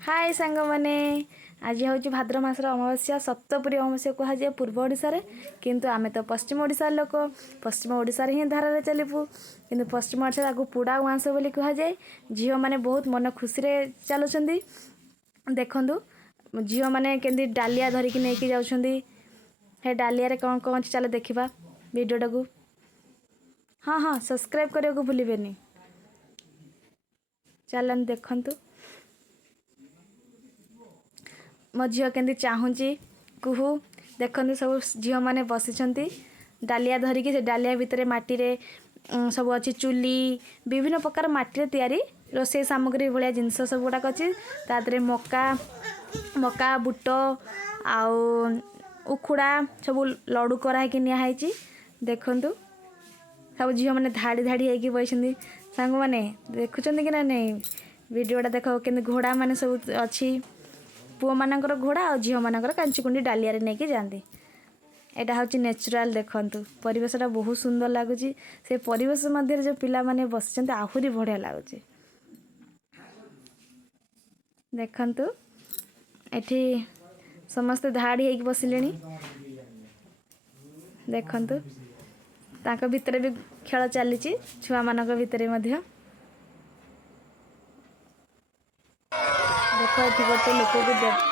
हाय सांग मैंने आज हूँ भाद्र मासर अमावास्या सप्तपुरी अमावास्या कहुए पूर्व ओडिशा रे किंतु आमे तो पश्चिम ओडिशा लोक पश्चिम ओडिशा रे ही धारा चलू किंतु पश्चिम ओडिशा पुड़ा उआंस बोली कहुए झील मैंने बहुत मन खुशी रे चलुँच देखु झील मैंने केमती डालिया धरिकी नहीं जाऊँगी हे डालिया रे कौन कौन चल देखा वीडियोटा को हाँ हाँ सब्सक्राइब करने को भूलें चलन देखु मो झील के चाहूँगी कुहू देखते सब झील मैंने बसी डालिया धरिकी से डालिया भितर माटी सब अच्छी चुली विभिन्न प्रकार माटी तैयारी रोसे सामग्री भाया जिनस सब गुड़ाक अच्छी तादरे मका मका बुट आउ उखुड़ा सब लडू कराई निहाई देखु सब झील मैंने धाड़ी धाड़ी होगी बसती सांग मैंने देखुं कि ना नहीं वीडियोटा देख के घोड़ा मैंने सब अच्छी पुओ मानकर घोड़ा और झील मानकर कांचीकुंडी डालिया रे नहीं जाती यहाँ हूँ नेचुराल देखु परिवेशटा बहुत सुंदर लगुच से परिवेश मध्य जो पिला माने बस आहरी बढ़िया लगुच देखु एठी समस्ते धाड़ी होगी बसिले देखु तांको भितर भी खेल चली छुआ मानक भितर मध्य देख ये गोटे लोक को